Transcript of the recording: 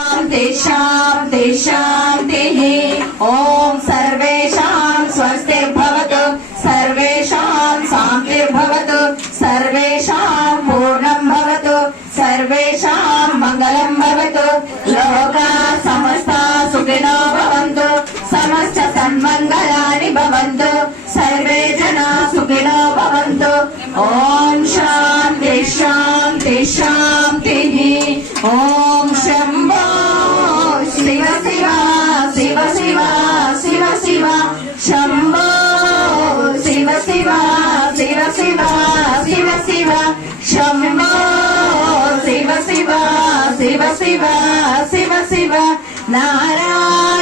शान्ति शान्ति शान्तिः। ॐ सर्वेषां स्वस्तिर्भवतु, सर्वेषां शान्तिर्भवतु, सर्वेषां पूर्णं भवतु, सर्वेषां मङ्गलं भवतु। लोकाः समस्ता सुखिनो भवन्तु, समस्त सन्मङ्गलानि भवन्तु, सर्वे जनाः सुखिनो भवन्तु। ॐ शान्ति शान्ति शान्तिः। ॐ शम्भो शिव शिव शिव शिव शिव शिव शम्भो शिव शिव शिव शिव शिव शिव शम्भो शिव शिव शिव शिव शिव शिव नारायण